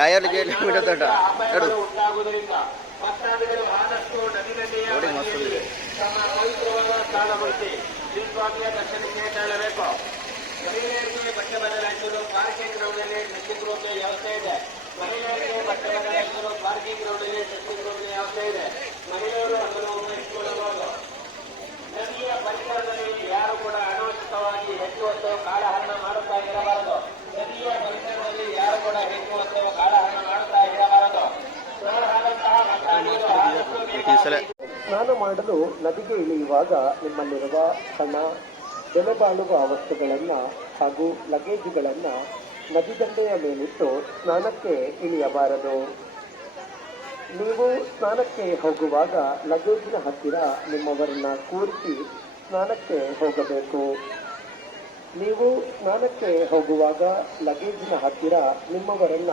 Tyre ಉಂಟಾಗುವುದರಿಂದ ಭಕ್ತಾದಿಗಳು ಆದಷ್ಟು ನದಿಗಡ್ಡೆಯ ಬದಿಯಲ್ಲಿ ತಮ್ಮ ಪವಿತ್ರವಾದ ಸ್ನಾನ ಬಳಸಿ ಶ್ರೀಸ್ವಾಮಿಯ ದರ್ಶನಕ್ಕೆ ತೆರಳಬೇಕು. ಮಹಿಳೆಯರಿಗೆ ಬಟ್ಟೆ ಬದಲಾಯಿಸಲು ಪಾರ್ಕಿಂಗ್ ಗ್ರೌಂಡ್ನಲ್ಲಿ ಡ್ರೆಸ್ಸಿಂಗ್ ರೂಮ್ನ ವ್ಯವಸ್ಥೆ ಇದೆ. ಮಹಿಳೆಯರಿಗೆ ಬಟ್ಟೆ ಬದಲಾಯಿಸಲು ಪಾರ್ಕಿಂಗ್ ಗ್ರೌಂಡ್ನಲ್ಲಿ ಡ್ರೆಸ್ಸಿಂಗ್ ರೂಮ್ನ ವ್ಯವಸ್ಥೆ ಇದೆ. ಮಹಿಳೆಯರು ಅದನ್ನು ಉಪಯೋಗಿಸಿಕೊಳ್ಳಬಹುದು. ನದಿಯ ಪರಿಸರದಲ್ಲಿ ಯಾರು ಕೂಡ ಅನಾವಶ್ಯಕವಾಗಿ ಹೆಚ್ಚು ಹೊತ್ತು ಕಾಲಹರಣ ಮಾಡುತ್ತಾ ಇರಬಾರದು. ನದಿಯ ಪರಿಸರದಲ್ಲಿ ಯಾರು ಕೂಡ ಹೆಚ್ಚು ಹೊತ್ತು ಕಾಲಹರಣ ಮಾಡುತ್ತಾ ಇರಬಾರದು. ಸ್ನಾನ ಮಾಡಲು ನದಿಗೆ ಇಳಿಯುವಾಗ ನಿಮ್ಮಲ್ಲಿರುವ ಹಣ, ಬೆಲೆ ಬಾಳುವ ವಸ್ತುಗಳನ್ನು ಹಾಗೂ ಲಗೇಜುಗಳನ್ನು ನದಿ ದಂಡೆಯ ಮೇಲಿಟ್ಟು ಸ್ನಾನಕ್ಕೆ ಇಳಿಯಬಾರದು. ನೀವು ಸ್ನಾನಕ್ಕೆ ಹೋಗುವಾಗ ಲಗೇಜಿನ ಹತ್ತಿರ ನಿಮ್ಮವರನ್ನ ಕೂರಿಸಿ ಸ್ನಾನಕ್ಕೆ ಹೋಗಬೇಕು. ನೀವು ಸ್ನಾನಕ್ಕೆ ಹೋಗುವಾಗ ಲಗೇಜಿನ ಹತ್ತಿರ ನಿಮ್ಮವರನ್ನ